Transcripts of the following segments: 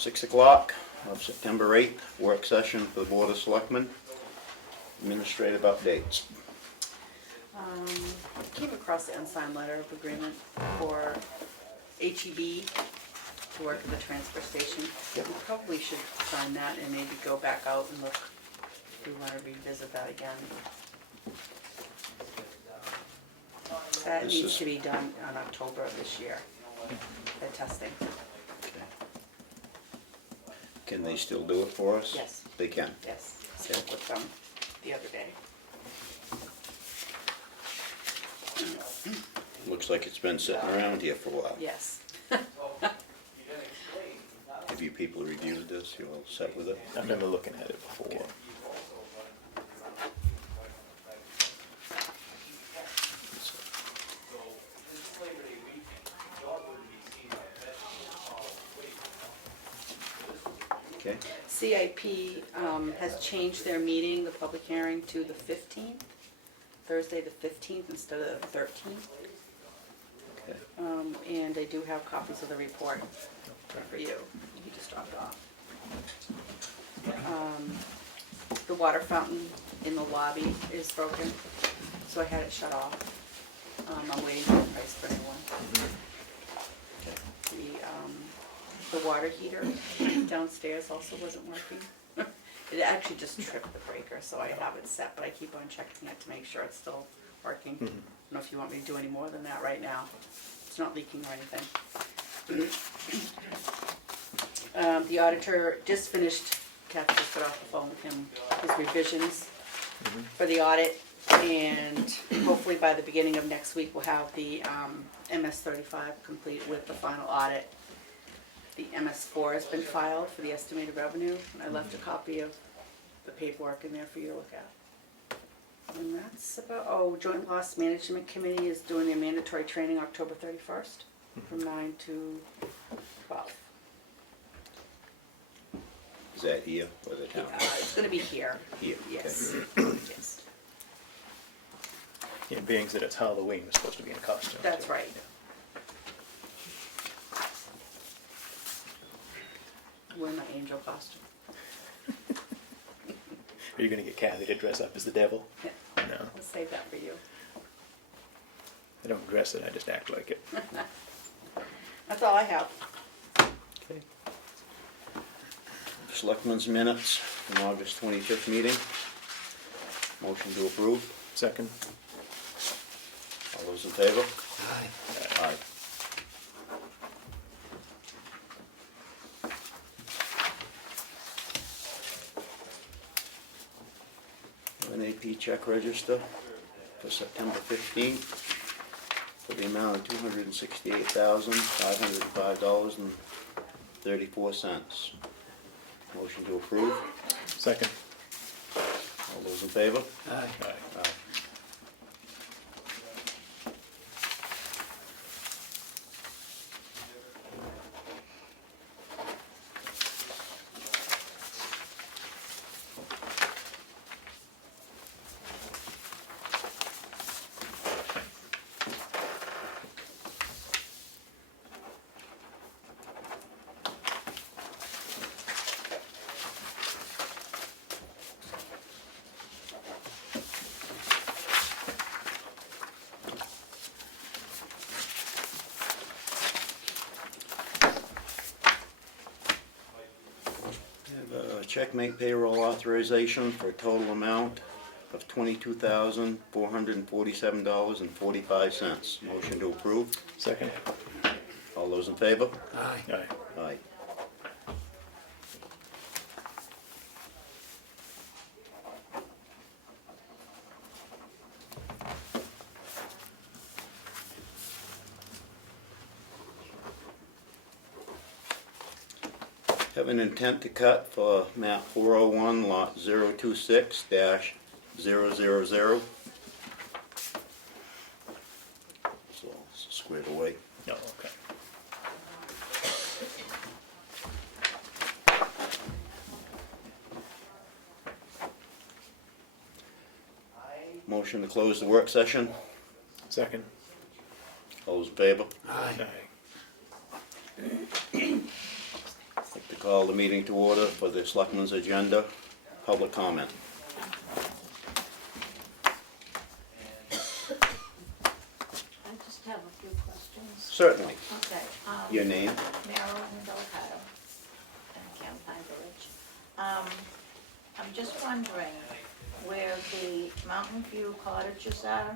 6 o'clock of September 8th, work session for the Board of Selectmen. Administrative updates. Came across the unsigned letter of agreement for HEB to work at the transfer station. Yep. We probably should sign that and maybe go back out and look if we want to revisit that again. That This needs is- to be done in October of this year, the testing. Okay. Can they still do it for us? Yes. They can. Yes, spoke with them the other day. Looks like it's been sitting around here for a while. Yes. Have you people reviewed this? You all set with it? I remember looking at it before. Okay. Okay. CIP has changed their meeting, the public hearing, to the 15th, Thursday the 15th instead of the 13th. Okay. And I do have copies of the report for you. You just dropped off. The water fountain in the lobby is broken, so I had it shut off. I'm waiting for a price for a new one. The water heater downstairs also wasn't working. It actually just tripped the breaker, so I have it set, but I keep on checking it to make sure it's still working. I don't know if you want me to do any more than that right now. It's not leaking or anything. The auditor just finished, Kathy just got off the phone with him, his revisions for the audit, and hopefully by the beginning of next week, we'll have the MS-35 complete with the final audit. The MS-4 has been filed for the estimated revenue, and I left a copy of the paperwork in there for you to look at. And that's about, Joint Loss Management Committee is doing their mandatory training October 31st from 9 to 12. Is that here or the town? It's gonna be here. Here, Yes, yes, Yeah, being that it's Halloween, we're supposed to be in costume. that's right. Wear my angel costume. Are you going to get Kathy to dress up as the devil? Yeah, No, I'll save that for you. I don't dress it, I just act like it. That's all I have. Okay. Selectmen's minutes from August 25th meeting. Motion to approve. Second? All those in favor? Aye. An AP check register for September 15th for the amount of $268,505.34. Motion to approve. Second? All those in favor? Aye. Aye. Check make payroll authorization for a total amount of $22,447.45. Motion to approve. Second? All those in favor? Aye. Aye. Have an intent to cut for map 401 lot 026-000. So it's squared away. No, okay. Motion to close the work session. Second? All those in favor? Aye. I think the call the meeting to order for the Selectmen's agenda. Public comment. I just have a few questions. Certainly. Okay. Your name? Marilyn Delicado, and Camp Pine Village. I'm just wondering where the Mountain View cottages are,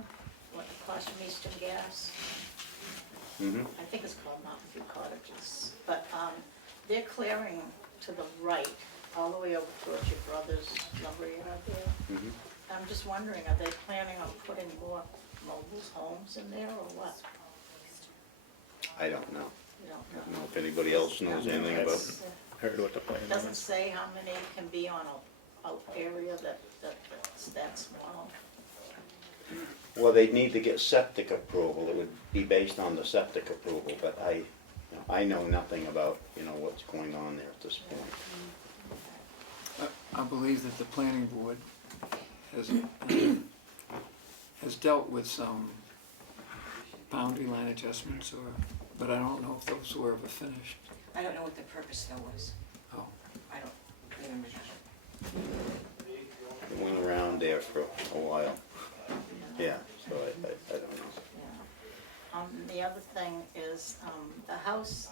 what across from Eastern Gas. Mm-hmm. I think it's called Mountain View Cottages, but they're clearing to the right, all the way over towards your brother's lumberyard there. Mm-hmm. I'm just wondering, are they planning on putting more mobile homes in there or what? I don't know. You I don't don't know. know if anybody else knows anything about. It's, Heard what the plan It doesn't is. say how many can be on a area that's that small. Well, they'd need to get septic approval. It would be based on the septic approval, but I know nothing about, what's going on there at this point. I believe that the planning board has dealt with some boundary line adjustments, but I don't know if those were ever finished. I don't know what the purpose though was. Oh, I don't remember that. It went around there for a while. Yeah, so I don't know. Yeah. The other thing is, the house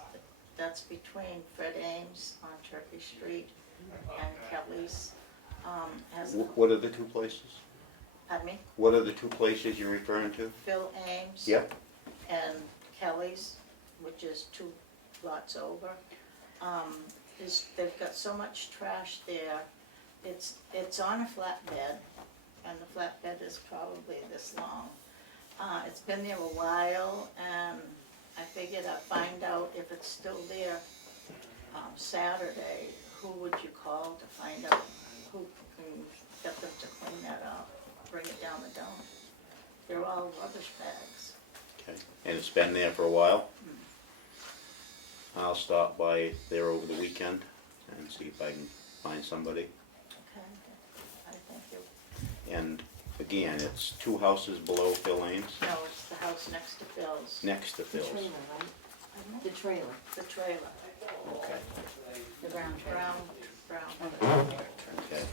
that's between Fred Ames on Turkey Street and Kelly's, has, What are the two places? pardon me, What are the two places you're referring to? Phil Ames. Yep. And Kelly's, which is 2 lots over. They've got so much trash there. It's on a flatbed, and the flatbed is probably this long. It's been there a while, and I figured I'd find out if it's still there Saturday. Who would you call to find out who can get them to clean that up, bring it down the dump? They're all rubbish bags. Okay. And it's been there for a while? I'll stop by there over the weekend and see if I can find somebody. Okay, I thank you. And again, it's 2 houses below Phil Ames, No, it's the house next to Phil's. next to The Phil's. trailer, right? The trailer, The trailer, Okay, the brown trailer. brown. okay.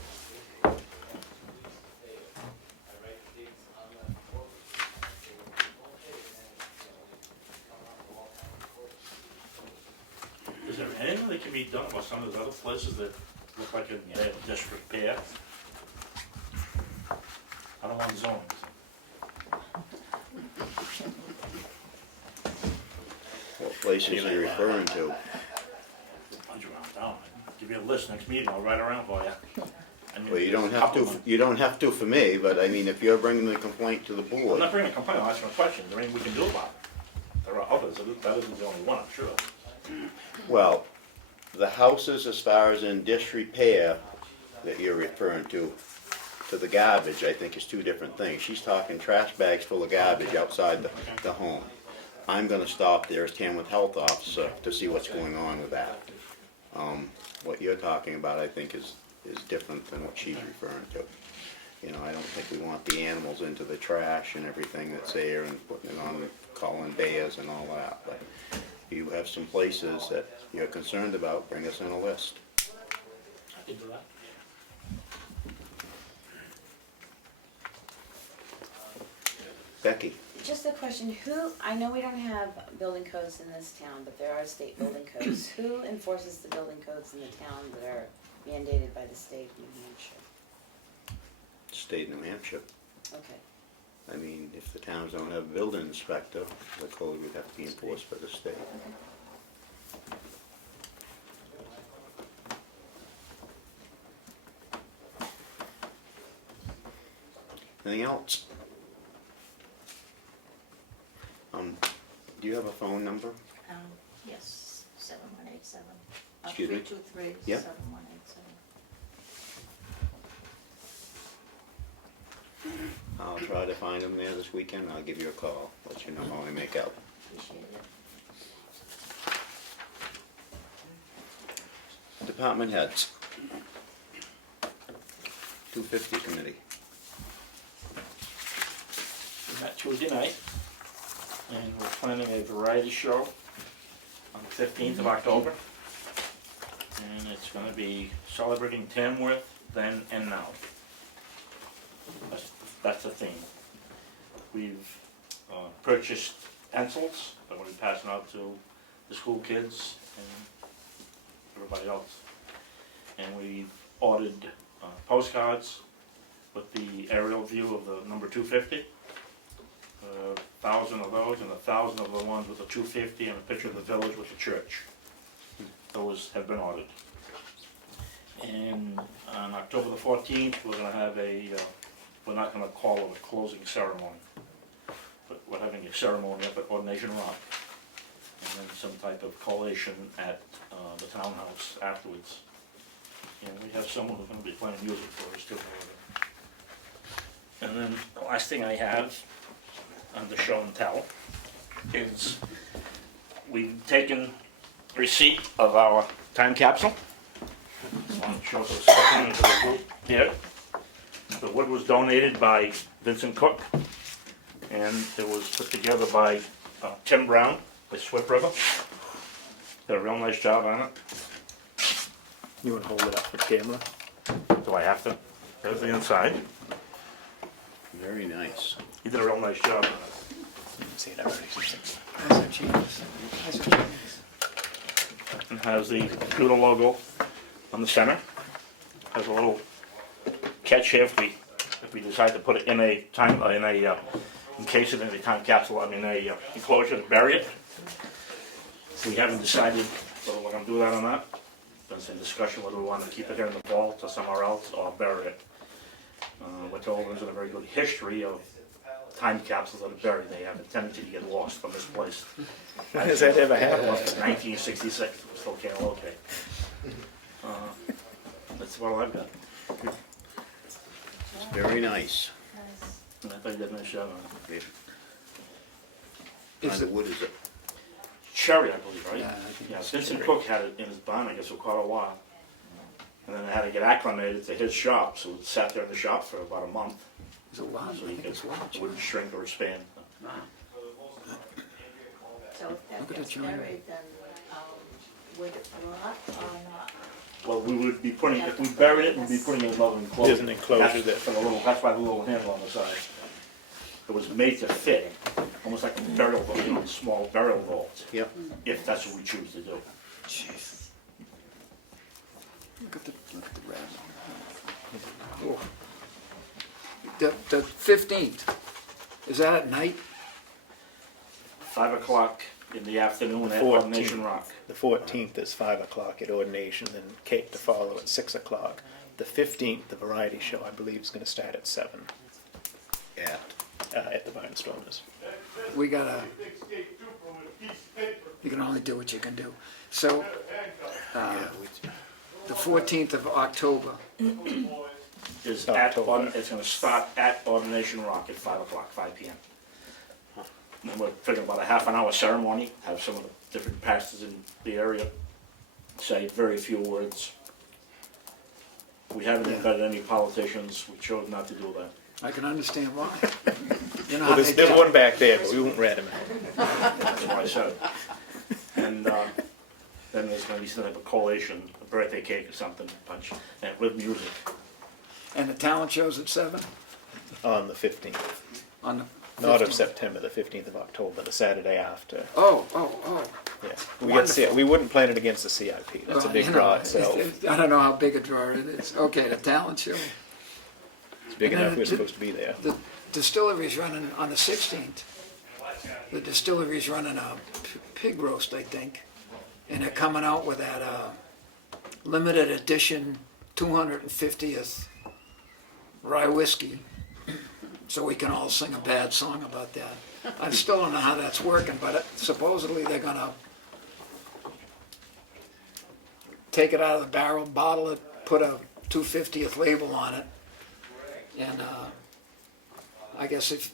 Is there anything that can be done with some of those other places that look like in bad disrepair? I don't want zoning. What places are you referring to? Bunch around town. I'll give you a list next meeting, I'll write around for you. I mean, Well, you don't there's a have couple to, of them. you don't have to for me, but I mean, if you're bringing the complaint to the I'm board. not bringing a complaint, I'm asking a question, is there anything we can do about it? There are others, that isn't the only one, I'm sure. Well, the houses as far as in disrepair that you're referring to the garbage, I think is 2 different things. She's talking trash bags full of garbage outside the home. I'm gonna stop there as Tamworth Health Officer to see what's going on with that. What you're talking about, I think, is different than what she's referring to. I don't think we want the animals into the trash and everything that's there and putting it on, calling bears and all that, but if you have some places that you're concerned about, bring us in a list. I can do that. Becky? Just a question, I know we don't have building codes in this town, but there are state building codes. Who enforces the building codes in the town that are mandated by the state of New Hampshire? State of New Hampshire. Okay. I mean, if the towns don't have a building inspector, the code would have to be enforced by the state. Anything else? Do you have a phone number? Yes, 7187. Excuse me? 323 Yep. 7187. I'll try to find them there this weekend. I'll give you a call, let you know how I make out. Appreciate it. Department heads. 250 committee. We met Tuesday night, and we're planning a variety show on the 15th of October. It's gonna be celebrating Tamworth then and now. That's the theme. We've purchased pencils that we'll be passing out to the school kids and everybody else. And we've ordered postcards with the aerial view of the number 250. 1,000 of those and 1,000 of the ones with the 250 and a picture of the village with the church. Those have been ordered. And on October the 14th, we're gonna have we're not gonna call it a closing ceremony, but we're having a ceremony up at Ordination Rock. And then some type of collation at the townhouse afterwards. And we have someone who's gonna be playing music for us too. And then the last thing I have under show and tell is we've taken receipt of our time capsule. Just want to show this to the group here. The wood was donated by Vincent Cook, and it was put together by Tim Brown with Swift River. Did a real nice job on it. You wanna hold it up for the camera? Do I have to? There's the inside. Very nice. He did a real nice job on it. You can see it already. That's a genius. That's a genius. And has the Doodle logo on the center. Has a little catch here if we decide to put it in a time encase it in a time capsule. I mean a enclosure and bury it. We haven't decided whether we're gonna do that or not. There's some discussion whether we want to keep it here in the vault or somewhere else or bury it. We're told there's a very good history of time capsules that are buried. They have a tendency to get lost from this place. Has that ever happened? 1966, we still can't locate. That's what I've got. Very nice. And I thought you did a nice job on it. Kind Is of it, wood is it? Cherry, I believe, right? Yeah, I think Yeah, it's Vincent cherry. Cook had it in his barn, I guess, for quite a while. And then I had to get acclimated to his shop, so it sat there in the shop for about a month. is it large? So I he think could, it's large. wouldn't shrink or expand. So if that Look at gets that joint. buried, then, would it rot or not? Well, we would be putting, if we buried it, we'd be putting it in another enclosure. There's an enclosure That's that- for the little, that's why the little handle on the side. It was made to fit, almost like a burial vault, you know, a small burial vault, Yep. if that's what we choose to do. Jeez. Look at the red. Oh. The 15th, is that at night? 5 o'clock in the afternoon at 14th. Ordination Rock. The 14th is 5 o'clock at ordination, then cake to follow at 6 o'clock. The 15th, the variety show, I believe, is gonna start at 7, Yeah. at the Barnstoners. We gotta, you can only do what you can do. So, Yeah, Uh, the 14th of October, Is October. it's gonna start at Ordination Rock at 5 o'clock, 5 p.m. And we're figuring about a half an hour ceremony, have some of the different pastors in the area say very few words. We haven't invited any politicians, we chose not to do that. I can understand why. You know Well, how there's they one back there, but we won't rat him out. That's what I said. And then there's gonna be some type of collation, a birthday cake or something, punch, and with music. And the talent show's at 7 On the 15th, on the not of 15th. September, the 15th of October, the Saturday after. Oh. Yeah, we wouldn't plan it against the CIP, that's a Well, big you draw know, itself. I don't know how big a draw it is. Okay, the talent show. It's big and enough, then we're the- supposed to be there. The distillery's running on the 16th. The distillery's running a pig roast, I think. And they're coming out with that limited edition 250th rye whiskey. So we can all sing a bad song about that. I still don't know how that's working, but supposedly they're gonna take it out of the barrel, bottle it, put a 250th label on it. And I guess if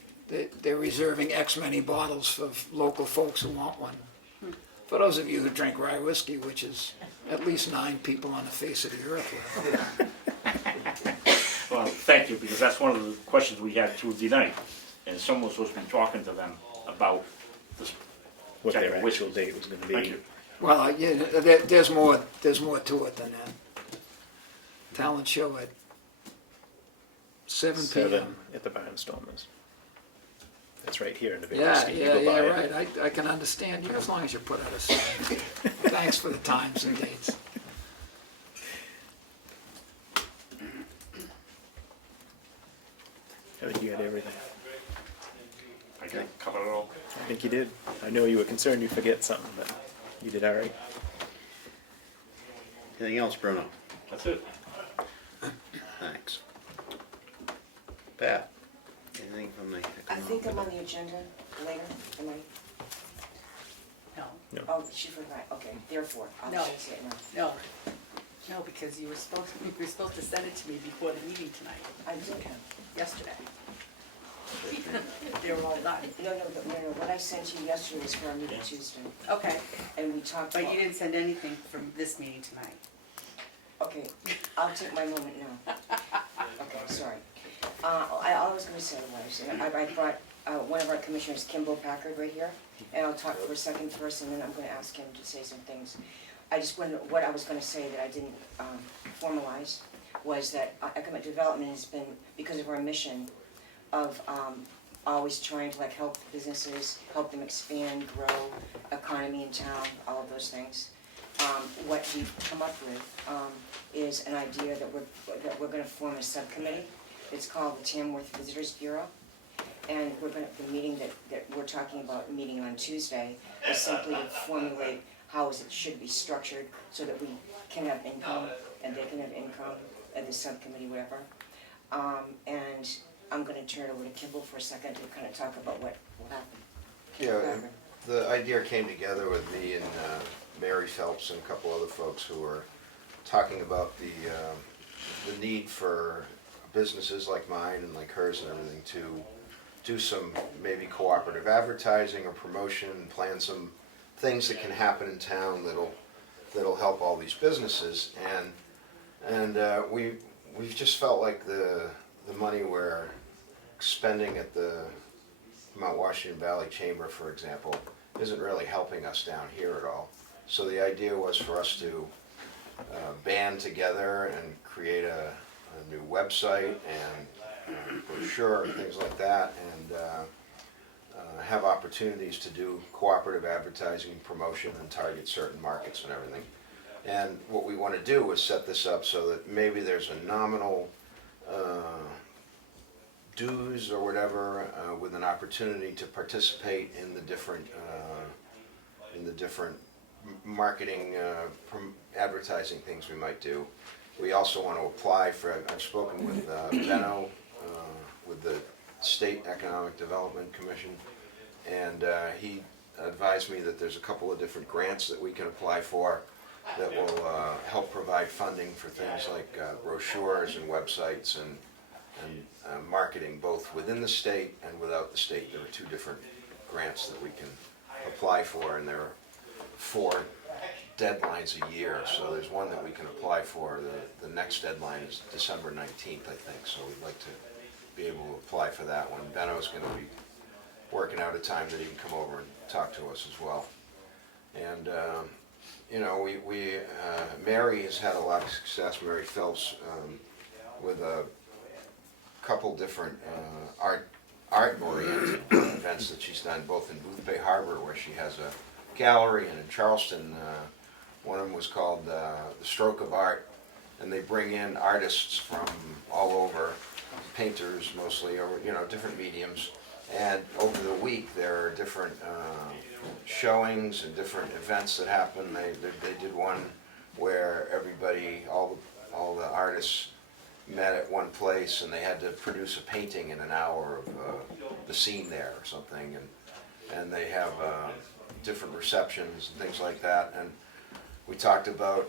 they're reserving X many bottles for local folks who want one. For those of you who drink rye whiskey, which is at least 9 people on the face of the earth. Well, thank you, because that's one of the questions we had Tuesday night, and someone was supposed to be talking to them about this. What check their of whiskey. actual date was gonna Thank be. you. Well, yeah, there's more to it than that. Talent show at 7 7 p.m. at the Barnstormers. It's right here in the Yeah, Vickery. yeah, right. I can understand you as long as you put out a sign. Thanks for the times and dates. I think you had everything. I can cover it all. I think you did. I know you were concerned you'd forget something, but you did all right. Anything else, Bruno? That's it. Thanks. Pat, anything from the? I think I'm on the agenda later, am I? No, Oh, she forgot, okay, therefore, I'll No. just say it now. no, because you were supposed to send it to me before the meeting tonight, I did have, yesterday. They were all done. no, what I sent you yesterday was for our meeting Tuesday, Okay, and we talked but about. you didn't send anything from this meeting tonight. Okay, I'll take my moment now. Okay, sorry. All I was gonna say was, and I brought, one of our commissioners, Kimball Packard, right here, and I'll talk for a second first, and then I'm gonna ask him to say some things. I just wanted, what I was gonna say that I didn't, formalize, was that economic development has been, because of our mission of, always trying to like help businesses, help them expand, grow, economy in town, all of those things. What we've come up with, is an idea that we're gonna form a subcommittee. It's called the Tamworth Visitors Bureau. And the meeting that we're talking about, meeting on Tuesday, is simply to formulate how it should be structured so that we can have income and they can have income at the subcommittee, whatever. And I'm gonna turn it over to Kimball for a second to kind of talk about what will happen. Yeah, the idea came together with me and Mary Phelps and a couple other folks who were talking about the need for businesses like mine and like hers and everything to do some maybe cooperative advertising or promotion, plan some things that can happen in town that'll help all these businesses. And we've just felt like the money we're spending at the Mount Washington Valley Chamber, for example, isn't really helping us down here at all. So the idea was for us to band together and create a new website and brochure and things like that, and have opportunities to do cooperative advertising and promotion and target certain markets and everything. And what we want to do is set this up so that maybe there's a nominal dues or whatever, with an opportunity to participate in the different marketing, advertising things we might do. We also want to apply for, I've spoken with Benno, with the State Economic Development Commission, and he advised me that there's a couple of different grants that we can apply for that will help provide funding for things like brochures and websites and marketing, both within the state and without the state. There are two different grants that we can apply for, and there are 4 deadlines a year. So there's one that we can apply for. The next deadline is December 19th, I think, so we'd like to be able to apply for that one. Benno's going to be working out a time that he can come over and talk to us as well. And you know, Mary has had a lot of success, Mary Phelps, with a couple different art-oriented events that she's done, both in Booth Bay Harbor, where she has a gallery, and in Charleston, one of them was called The Stroke of Art, and they bring in artists from all over, painters mostly, or different mediums, and over the week there are different showings and different events that happen. They did one where everybody, all the artists met at one place, and they had to produce a painting in an hour of the scene there or something, and they have different receptions and things like that. And we talked about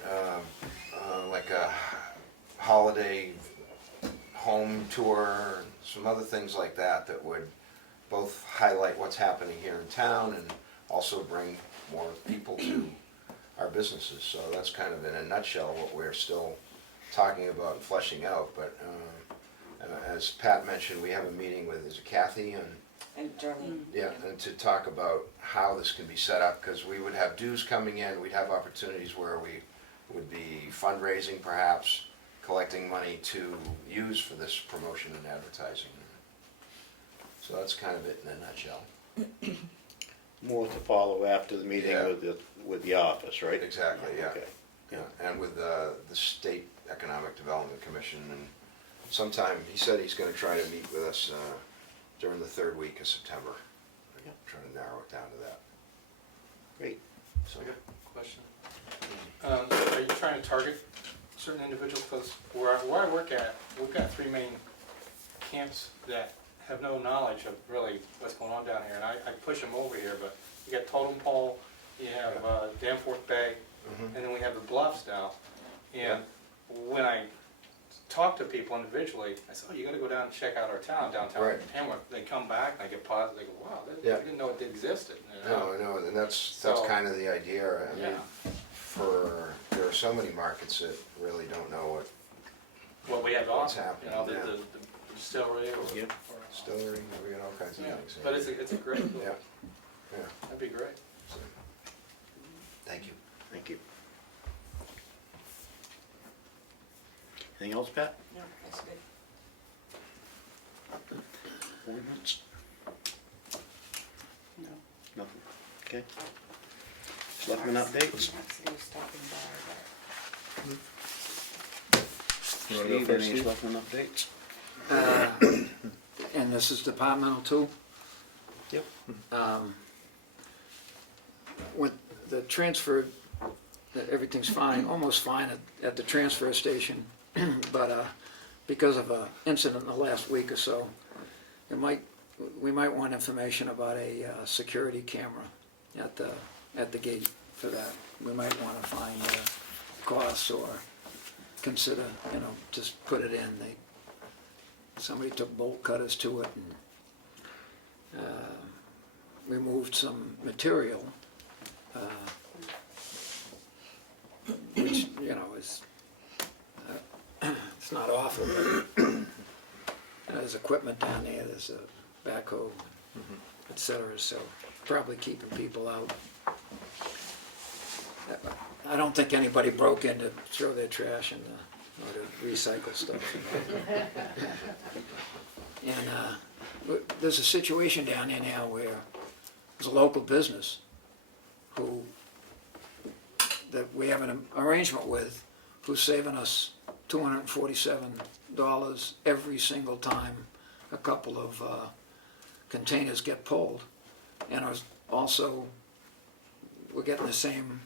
like a holiday home tour, some other things like that that would both highlight what's happening here in town and also bring more people to our businesses. So that's kind of in a nutshell what we're still talking about and fleshing out. But as Pat mentioned, we have a meeting with Kathy And Darlene? Yeah, and to talk about how this can be set up, because we would have dues coming in, we'd have opportunities where we would be fundraising perhaps, collecting money to use for this promotion and advertising. So that's kind of it in a nutshell. More to follow after the meeting Yeah. with the office, right? Exactly, yeah. Okay. Yeah, and with the State Economic Development Commission, and sometime, he said he's gonna try to meet with us during the 3rd week of September. Yeah. Trying to narrow it down to that, Great. so. I got a question. Are you trying to target certain individuals? Because where I work at, we've got 3 main camps that have no knowledge of really what's going on down here, and I push them over here, but you got Totem Pole, you have Danforth Bay, Mhm. and then we have the Bluffs now. And when I talk to people individually, I say, oh, you gotta go down and check out our town, downtown Right. Tamworth. They come back and I get positive, they go, wow, Yeah. I didn't know it existed. You No, know? I know, and that's So- kind of the idea. I mean, Yeah. there are so many markets that really don't know What we have to What's offer, you know, happening, yeah. the distillery or. Yep. or, distillery, we got all kinds of Yeah, things. but it's a great, Yeah, yeah, that'd be great. so, thank you. Thank you. Anything else, Pat? No, that's good. Appointments? No. Nothing. Okay. Selectmen updates? Mark's stopping by, You wanna go Steve, first, any Steve? selectmen updates? And this is departmental too? Yep. With the transfer, everything's fine, almost fine at the transfer station, but because of an incident in the last week or so, we might want information about a security camera at the gate for that. We might want to find costs or consider, just put it in. Somebody took bolt cutters to it and removed some material, which, is, it's not awful, but there's equipment down there, there's a backhoe, et cetera, so probably keeping people out. I don't think anybody broke in to throw their trash in or to recycle stuff. And there's a situation down there now where there's a local business that we have an arrangement with, who's saving us $247 every single time a couple of containers get pulled. And also, we're getting the same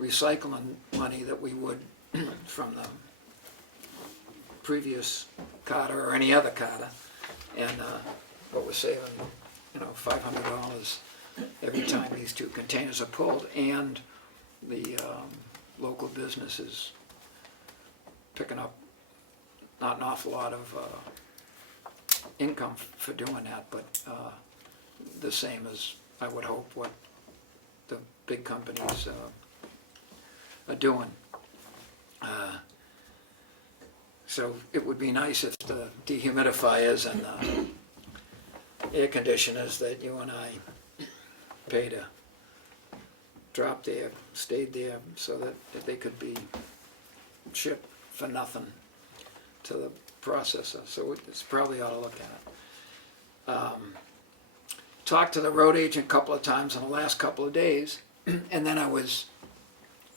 recycling money that we would from the previous carter or any other carter. And but we're saving, $500 every time these 2 containers are pulled, and the local business is picking up not an awful lot of income for doing that, but the same as I would hope what the big companies are doing. So it would be nice if the dehumidifiers and the air conditioners that you and I pay to drop there, stayed there, so that they could be shipped for nothing to the processor. So it's probably ought to look at it. Talked to the road agent a couple of times in the last couple of days, and then I was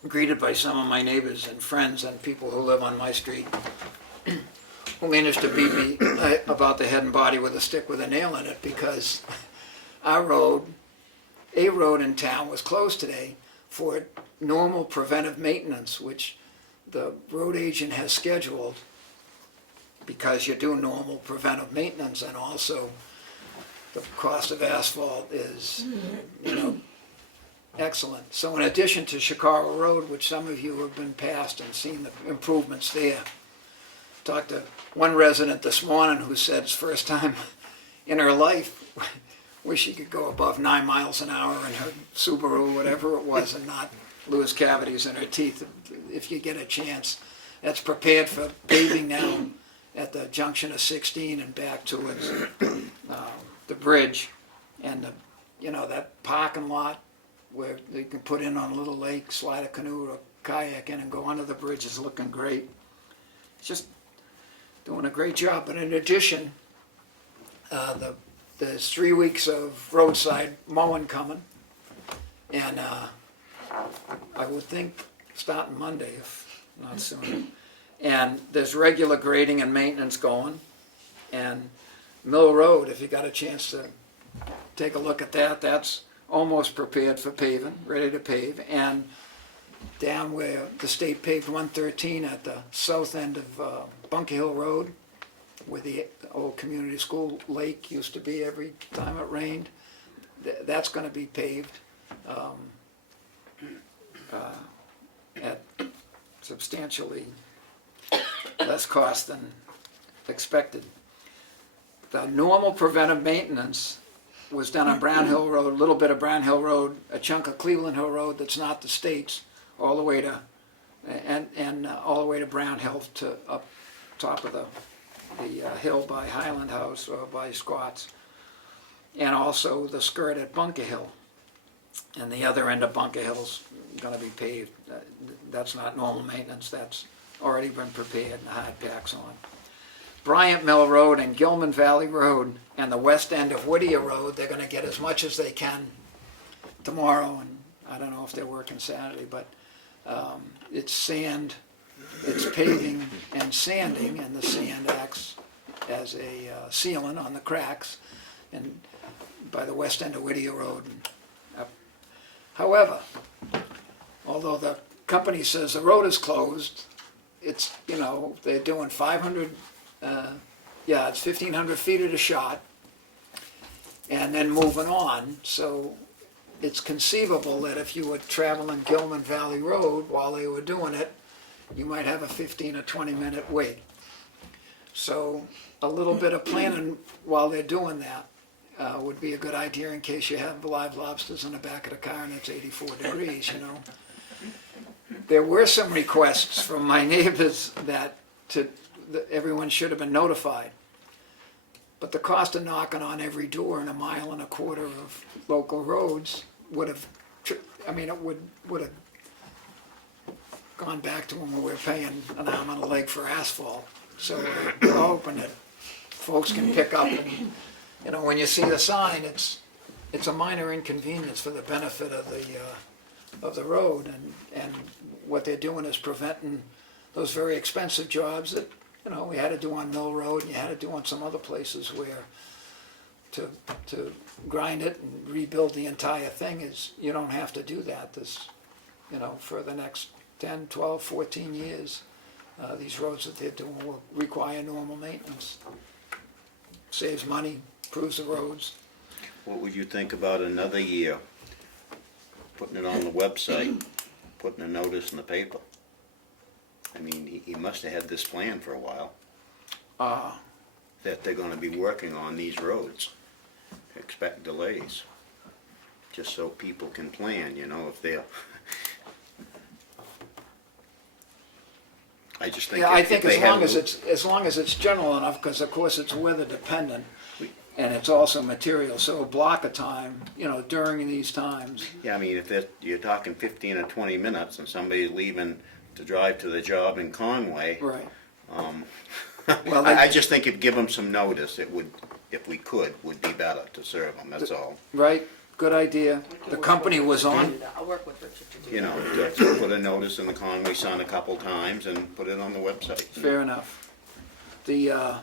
greeted by some of my neighbors and friends and people who live on my street who managed to beat me about the head and body with a stick with a nail in it, because a road in town was closed today for normal preventive maintenance, which the road agent has scheduled because you do normal preventive maintenance, and also the cost of asphalt is, excellent. So in addition to Chicago Road, which some of you have been past and seen the improvements there, talked to one resident this morning who said it's first time in her life wish she could go above 9 miles an hour in her Subaru, whatever it was, and not lose cavities in her teeth if you get a chance. That's prepared for paving now, at the junction of 16 and back towards the bridge. And that parking lot where they can put in on a little lake, slide a canoe or kayak in and go under the bridge is looking great. It's just doing a great job. But in addition, there's 3 weeks of roadside mowing coming. And I would think starting Monday, if not sooner. And there's regular grading and maintenance going. And Mill Road, if you got a chance to take a look at that, that's almost prepared for paving, ready to pave. And down where the state paved 113 at the south end of Bunker Hill Road, where the old community school lake used to be every time it rained, that's going to be paved at substantially less cost than expected. The normal preventive maintenance was done on Brown Hill Road, a little bit of Brown Hill Road, a chunk of Cleveland Hill Road that's not the state's, all the way to, and all the way to Brown Hill to up top of the hill by Highland House or by Scott's, and also the skirt at Bunker Hill. And the other end of Bunker Hill's gonna be paved. That's not normal maintenance, that's already been prepared and the hard pack's on. Bryant Mill Road and Gilman Valley Road and the west end of Whittier Road, they're gonna get as much as they can tomorrow, and I don't know if they're working Saturday, but it's sand, it's paving and sanding, and the sand acts as a sealant on the cracks and by the west end of Whittier Road. However, although the company says the road is closed, it's, they're doing 500 it's 1,500 feet at a shot, and then moving on. So it's conceivable that if you were traveling Gilman Valley Road while they were doing it, you might have a 15 or 20 minute wait. So a little bit of planning while they're doing that would be a good idea in case you have live lobsters in the back of the car and it's 84 degrees, There were some requests from my neighbors that everyone should have been notified. But the cost of knocking on every door in 1.25 miles of local roads would have, it would have gone back to when we were paying an arm and a leg for asphalt. So we're hoping that folks can pick up and, when you see the sign, it's a minor inconvenience for the benefit of the road, and what they're doing is preventing those very expensive jobs that we had to do on Mill Road and you had to do on some other places where to grind it and rebuild the entire thing is, you don't have to do that. For the next 10, 12, 14 years, these roads that they're doing will require normal maintenance. Saves money, improves the roads. What would you think about another year, putting it on the website, putting a notice in the paper? He must have had this plan for a while, that they're gonna be working on these roads. Expect delays, just so people can plan, if they're... I just think... Yeah, I if think they as long as it's general enough, because of course it's weather dependent, and it's also material, so a block of time, during these times. Yeah, if you're talking 15 or 20 minutes and somebody's leaving to drive to the job in Conway. Right. Well, I just think if give them some notice, it would, if we could, would be better to serve them, that's all. Right, good idea. The company was on, I'll work with Richard to do that. To put a notice in the Conway Sun a couple times and put it on the website. fair enough. I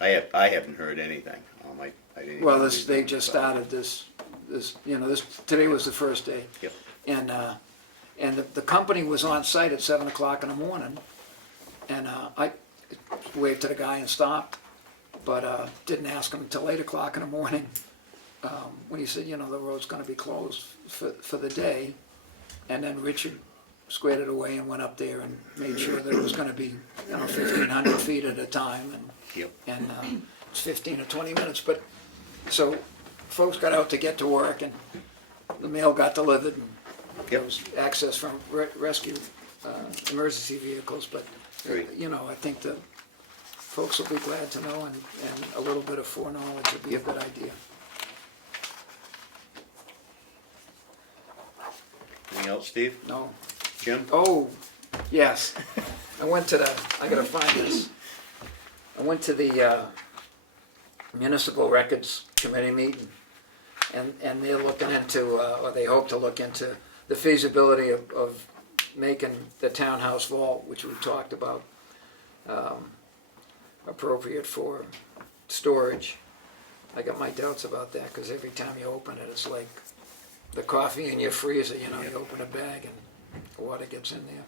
haven't heard anything. I didn't Well, even they read just about it. started today was the first day. Yep. And the company was on site at 7 o'clock in the morning, and I waved to the guy and stopped, but didn't ask him until 8 o'clock in the morning, when he said, the road's gonna be closed for the day. And then Richard squared it away and went up there and made sure that it was gonna be, 1,500 feet at a time, Yep. and it's 15 or 20 minutes, but, so folks got out to get to work, and the mail got delivered, and there was access from rescue emergency vehicles, but, Great. I think folks will be glad to know, and a little bit of foreknowledge would be a good idea. Anything else, Steve? No. Jim? Oh, yes. I gotta find this. I went to the Municipal Records Committee meeting, and they're looking into, or they hope to look into, the feasibility of making the townhouse vault, which we talked about, appropriate for storage. I got my doubts about that, because every time you open it, it's like the coffee in your freezer, you know, you open a bag and water gets in there.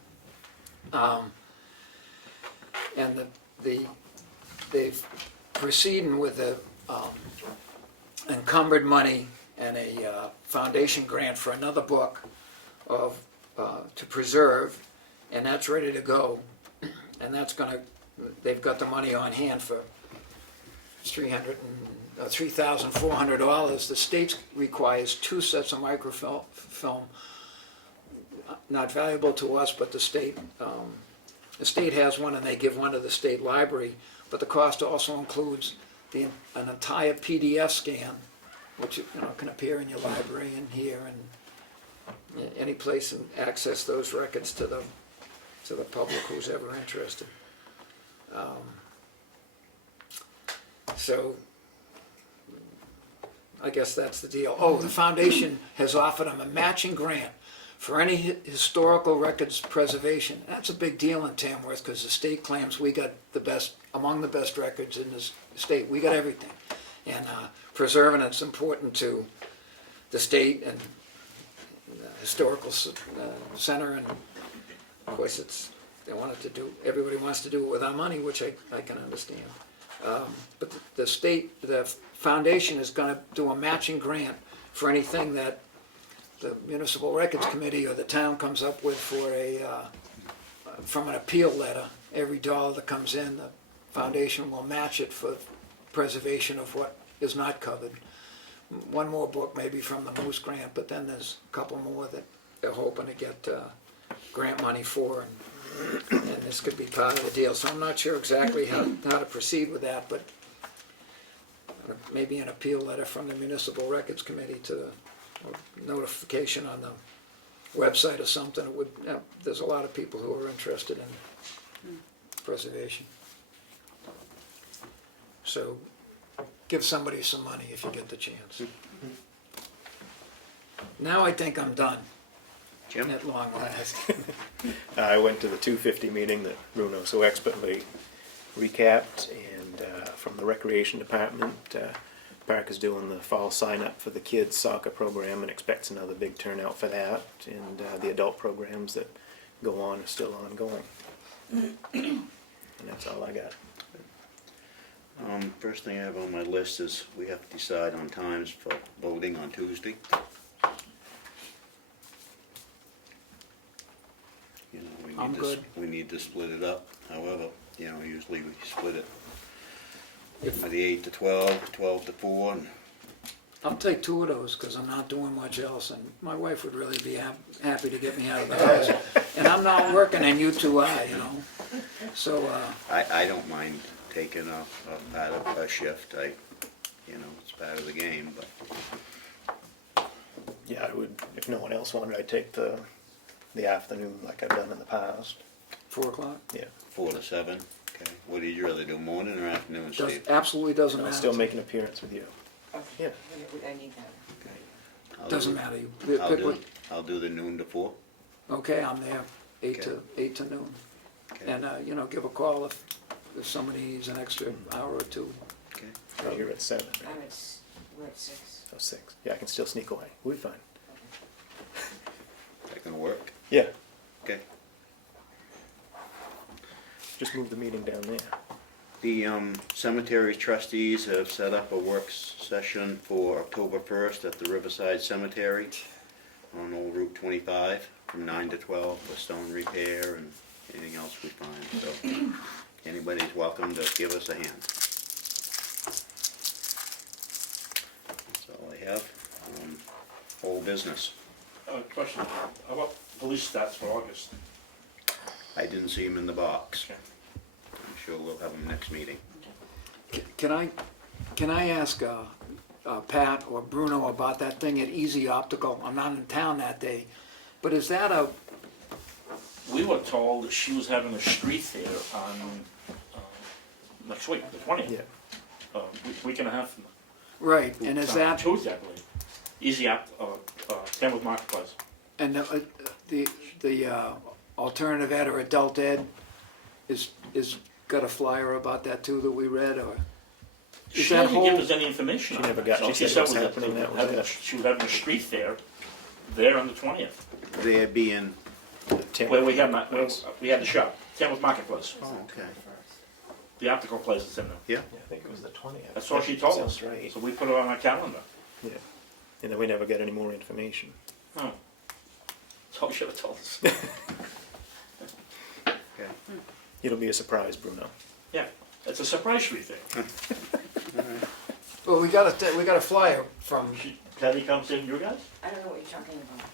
And they're proceeding with the encumbered money and a foundation grant for another book of to preserve, and that's ready to go. And that's they've got the money on hand for $3,400. The state requires 2 sets of microfilm, not valuable to us, but the state has one, and they give one to the state library. But the cost also includes an entire PDF scan, which can appear in your library and here and any place, and access those records to the public who's ever interested. So I guess that's the deal. Oh, the foundation has offered them a matching grant for any historical records preservation. That's a big deal in Tamworth, because the state claims we got among the best records in this state. We got everything. And preserving it's important to the state and the historical center, and of course everybody wants to do it with our money, which I can understand. But the foundation is going to do a matching grant for anything that the Municipal Records Committee or the town comes up with from an appeal letter. Every dollar that comes in, the foundation will match it for preservation of what is not covered. One more book maybe from the Moose Grant, but then there's a couple more that they're hoping to get grant money for, and this could be part of the deal. So I'm not sure exactly how to proceed with that, but maybe an appeal letter from the Municipal Records Committee or notification on the website or something. There's a lot of people who are interested in preservation. So give somebody some money if you get the chance. Now I think I'm done. Jim? At long last. I went to the 250 meeting that Bruno so expertly recapped, and from the Recreation Department, Park is doing the fall sign-up for the kids' soccer program and expects another big turnout for that, and the adult programs that go on are still ongoing. And that's all I got. First thing I have on my list is we have to decide on times for voting on Tuesday. I'm good. We need to split it up. However, usually we split it for the 8 to 12, 12 to 4. And I'll take 2 of those, because I'm not doing much else, and my wife would really be happy to get me out of the house. And I'm not working, and you two are, So I don't mind taking a part of a shift. It's part of the game, but Yeah, I would, if no one else wanted, I'd take the afternoon like I've done in the past. 4 o'clock? Yeah. 4 to 7. Okay. What did you rather do, morning or afternoon, Steve? Absolutely doesn't I'll matter. still make an appearance with you. Okay, Yeah. I need that. Doesn't matter. You I'll pick do, what. I'll do the noon to 4. Okay, I'm there, 8 to noon. Okay. And, give a call if somebody needs an extra hour or 2. Okay. Oh, you're at 7, right? We're at 6. Oh, 6. Yeah, I can still sneak away. We'll be fine. That gonna work? Yeah, Okay. just move the meeting down there. The cemetery trustees have set up a work session for October 1st at the Riverside Cemetery on Old Route 25 from 9 to 12 for stone repair and anything else we find. So anybody's welcome to give us a hand. That's all I have. Whole business. Question, how about police stats for August? I didn't see him in the box. Okay. I'm sure we'll have them next meeting. Can I ask Pat or Bruno about that thing at Easy Optical? I'm not in town that day, but is that a, We were told that she was having a street fair on, next week, the 20th. Yeah. Week and a half from right, and is that, Tuesday, I believe. Easy up, Tamworth Marketplace. and the alternative ed or adult ed is got a flyer about that too that we read, or? Is She that didn't give whole- us any information. She on never it. got- All she said said what's was happening, that was it. she was having a street fair there on the 20th, They're being, where we had the shop, Tamworth Marketplace. oh, okay, The optical place is in there. yeah. I think it was the 20th. That's all she told us. Sounds right. So we put it on our calendar. Yeah. And then we never got any more information. Oh. That's all she should have told us. Okay. It'll be a surprise, Bruno. Yeah, it's a surprise street fair. Well, we got a flyer from, Patty comes in, you guys? I don't know what you're talking about.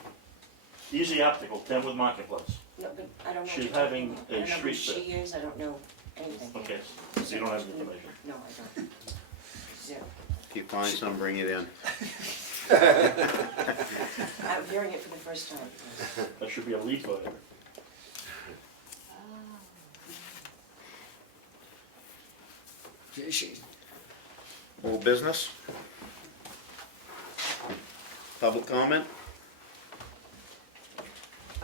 Easy Optical, Tamworth Marketplace. No, but I don't know what She's you're talking having about. a I don't know who street fair. she is, I don't know anything. Okay, so you don't have the information. No, I don't. Zero. If you find some, bring it in. I'm hearing it for the first time. That should be a leaflet. she, Old business? Public comment?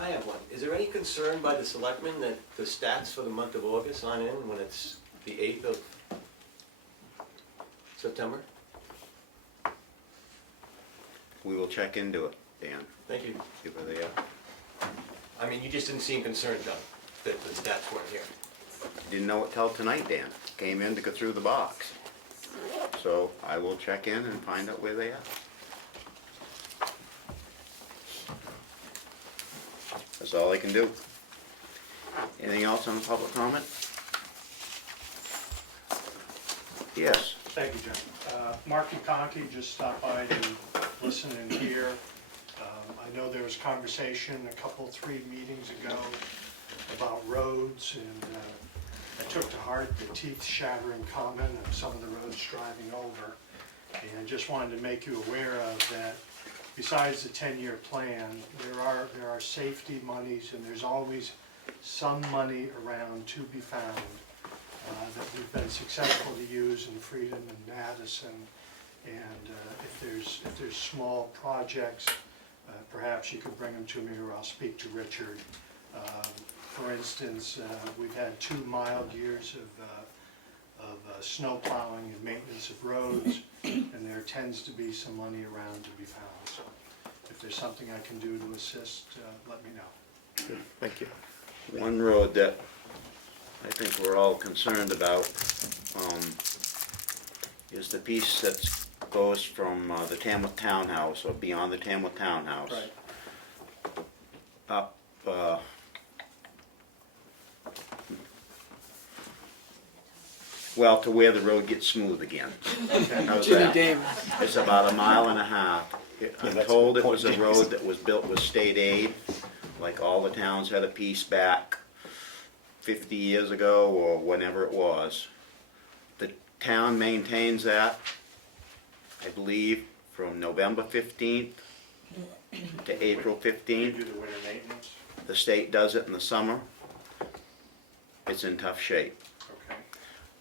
I have one. Is there any concern by the selectmen that the stats for the month of August aren't in when it's the 8th of September? We will check into it, Dan, Thank you. see where they are. I mean, you just didn't seem concerned, John, that the stats weren't here. Didn't know it till tonight, Dan. Came in to go through the box. So I will check in and find out where they are. That's all I can do. Anything else on the public comment? Yes. Thank you, John. Mark and Conti just stopped by to listen and hear. I know there was conversation three meetings ago about roads, and I took to heart the teeth-shattering comment of some of the roads driving over. And just wanted to make you aware of that. Besides the 10-year plan, there are safety monies, and there's always some money around to be found that we've been successful to use in Freedom and Madison. And if there's small projects, perhaps you could bring them to me, or I'll speak to Richard. For instance, we've had 2 mild years of snow plowing and maintenance of roads, and there tends to be some money around to be found. So if there's something I can do to assist, let me know. Thank you. One road that I think we're all concerned about is the piece that goes from the Tamworth Townhouse, or beyond the Tamworth Townhouse. Right. Up, well, to where the road gets smooth again. How's Jimmy that? Dave, It's about 1.5 miles. I'm that's told a it good was a point, road James. that was built with state aid, like all the towns had a piece back 50 years ago or whenever it was. The town maintains that, I believe, from November 15th to April You 15th. do the winter maintenance? The state does it in the summer. It's in tough shape. Okay.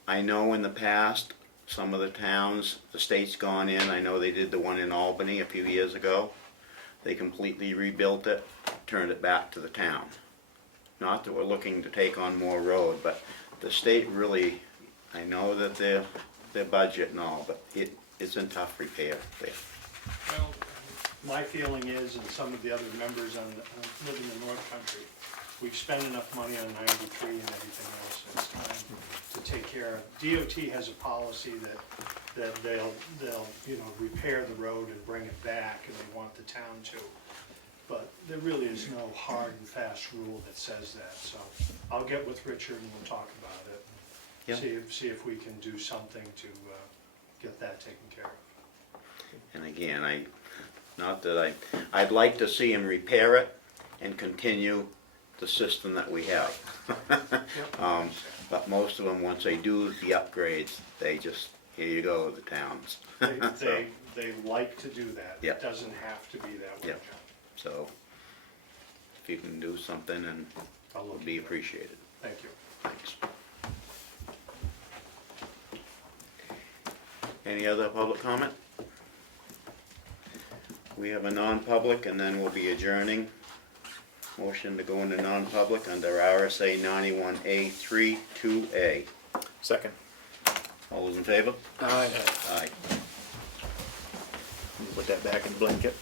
I know in the past, some of the towns, the state's gone in, I know they did the one in Albany a few years ago. They completely rebuilt it, turned it back to the town. Not that we're looking to take on more road, but the state really, I know that their budget and all, but it's in tough repair there. Well, my feeling is, and some of the other members live in the North Country, we've spent enough money on 93 and everything else, it's time to take care of. DOT has a policy that they'll repair the road and bring it back, and they want the town to. But there really is no hard and fast rule that says that, so I'll get with Richard and we'll talk about it. Yeah. See if we can do something to get that taken care of. And again, I'd like to see him repair it and continue the system that we have. But most of them, once they do the upgrades, they just, here you go, the towns. So, They like to do that. Yep. It doesn't have to be that way, Yep. John. so if you can do something, and I'll it look would be into it. appreciated. Thank you. Thanks. Any other public comment? We have a non-public, and then we'll be adjourning. Motion to go into non-public under RSA 91A 3-2A. Second. All those in favor? Aye. Aye. Put that back in the blanket.